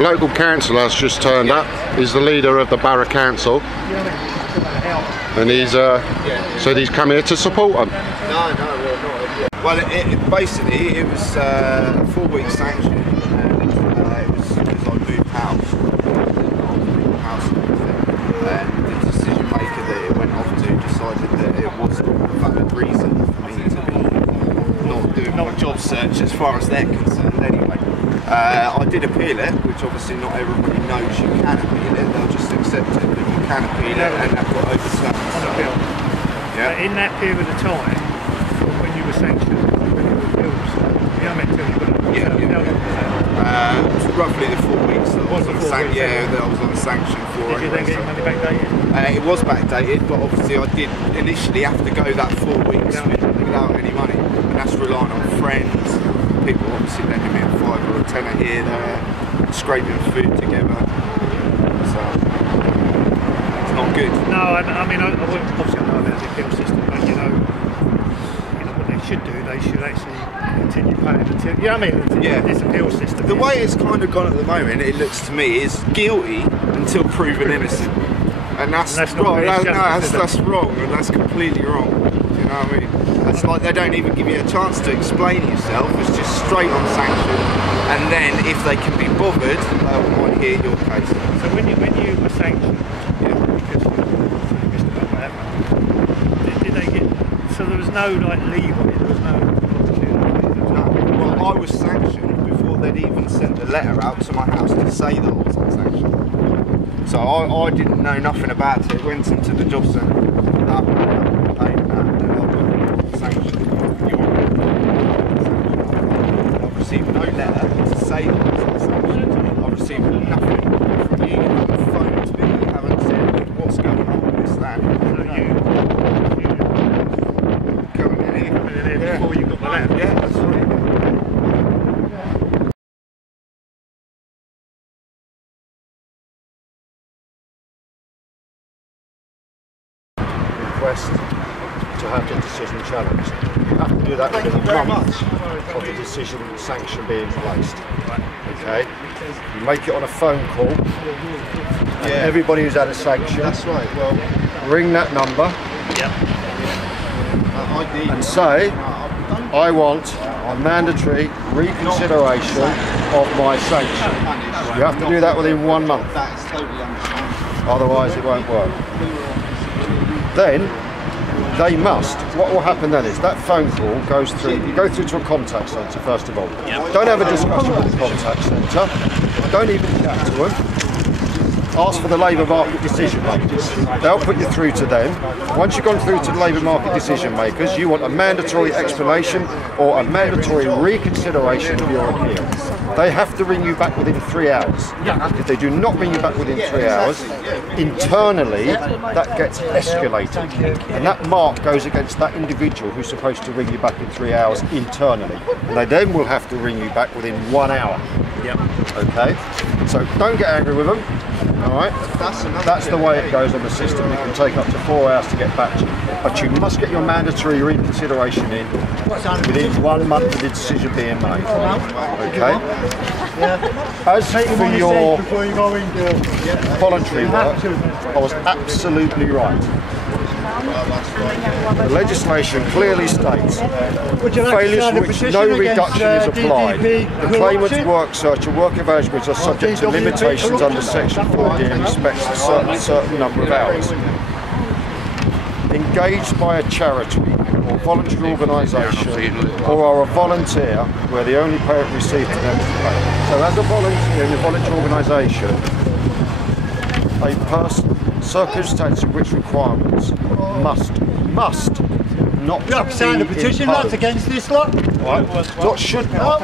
Local councillor has just turned up. He's the leader of the borough council, and he's said he's come here to support them. Well, basically it was a 4-week sanction, and it was because I moved house. And the decision maker that it went off to decided that it wasn't a valid reason for me to be not doing my job search as far as they're concerned anyway. I did appeal it, which obviously not everybody knows you can appeal it, they'll just accept it, but you can appeal it, and that got overturned. So, yeah. In that period of time, when you were sanctioned, when you were appeals, you know, until you got it was roughly the 4 weeks that I was on sanction. Yeah, that I was on sanction for. Did you then get your money backdated? It was backdated, but obviously I did initially have to go that 4 weeks without any money, and that's relying on friends, people obviously lending me a £5 or a tenner here, there, scraping food together. So it's not good. No, I mean, I wouldn't obviously know about the appeal system, but you know what they should do. They should actually continue paying until, you know what I mean? Yeah. This appeal system. The way it's kind of gone at the moment, it looks to me, is guilty until proven innocent, and that's wrong. That's wrong, and that's completely wrong. Do you know what I mean? That's like they don't even give you a chance to explain yourself. It's just straight on sanction, and then if they can be bothered, they might hear your case. So when you were sanctioned, because you missed about that, did they get? So there was no like leeway. There was no opportunity. Well, I was sanctioned before they'd even sent a letter out to my house to say that I was on sanction. So I didn't know nothing about it. Went into the job centre. I've received no letter to say that I was on sanction. I've received nothing from you. You haven't phoned me. You haven't said what's going on with this, that. So you Coming in here before you got the letter. Yeah, that's right. Request to have the decision challenged. You have to do that within a month of the decision sanction being placed. Okay? You make it on a phone call. Yeah. Everybody who's had a sanction. That's right. Well, ring that number. Yeah. And say, I want a mandatory reconsideration of my sanction. You have to do that within 1 month. Otherwise it won't work. Then they must. What will happen then is that phone call goes through. You go through to a contact centre first of all. Don't have a discussion with the contact centre. Don't even chat to them. Ask for the labour market decision makers. They'll put you through to them. Once you've gone through to the labour market decision makers, you want a mandatory explanation or a mandatory reconsideration of your appeal. They have to ring you back within 3 hours. If they do not ring you back within 3 hours, internally that gets escalated. And that mark goes against that individual who's supposed to ring you back in 3 hours internally. And they then will have to ring you back within 1 hour. Okay? So don't get angry with them. Alright? That's the way it goes on the system. It can take up to 4 hours to get back to you. But you must get your mandatory reconsideration in within 1 month of the decision being made. Okay? As for your voluntary work, I was absolutely right. The legislation clearly states failures for which no reduction is applied. The claimant's work search and work evaluations are subject to limitations under Section 4D in respect to a certain number of hours. Engaged by a charity or voluntary organisation or are a volunteer where the only payment received to them is pay. So as a volunteer in a voluntary organisation, a person, circumstance in which requirements must not You have to sign a petition, that's against this lot. Right. Not should not.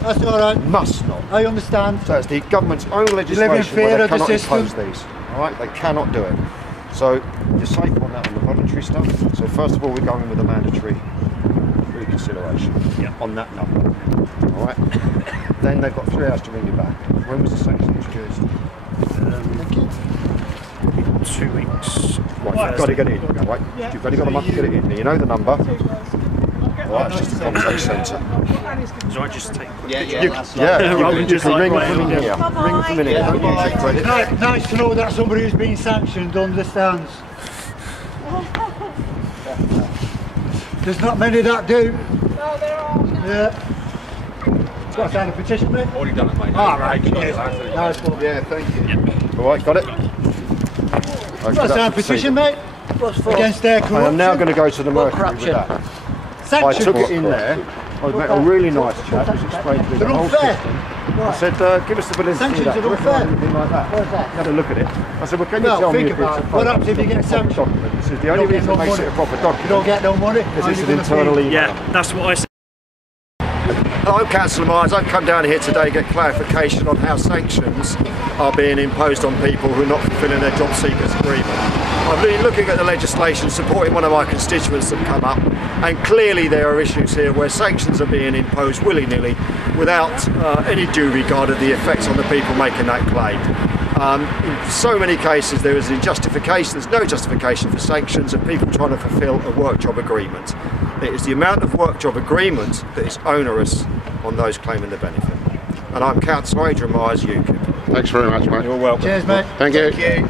That's alright. Must not. I understand. So it's the government's own legislation where they cannot impose these. Alright, they cannot do it. So you're safe on that on the voluntary stuff. So first of all, we're going with a mandatory reconsideration on that number. Alright. Then they've got 3 hours to ring you back. When was the sanction introduced? 2 weeks. Right, you've got to get it in. Right? You've only got a month to get it in. Now, you know the number. Right, it's just a contact centre. So I just take Yeah, You, that's yeah, Rather you than can just like ring right from in on. here. Ring from in here. Don't use your credit. Nice to know that somebody who's been sanctioned understands. There's not many that do. No, there are. Yeah. Got to sign a petition, mate? Already done it, mate. All right, cheers. Nice one. Yeah, thank you. All right, got it? Got to sign a petition, mate? Against their corruption. I am now going to go to the Mercury with that. I Sanction. took it in there. I met a really nice chap who's explained to me the They're whole unfair. system. I said, give us the validity of Sanctions that. are Do you reckon unfair. anything like that? Where's that? He had a look at it. I said, well, can you Well, tell me think if it's about a it. What happens if you get proper sanctioned? document? He says, the only You don't reason get it no makes it money. a proper You don't document get no money. is it's an internal email. Yeah, that's what I said. Hello, I'm Councillor Myers. I've come down here today to get clarification on how sanctions are being imposed on people who are not fulfilling their job seekers agreement. I've been looking at the legislation, supporting one of my constituents that come up, and clearly there are issues here where sanctions are being imposed willy-nilly without any due regard of the effects on the people making that claim. In so many cases there is injustification, there's no justification for sanctions of people trying to fulfil a work job agreement. It is the amount of work job agreement that is onerous on those claiming the benefit. And I'm Councillor Myers, UKIP. Thanks very much, mate. You're welcome. Cheers, mate. Thank you. Thank you.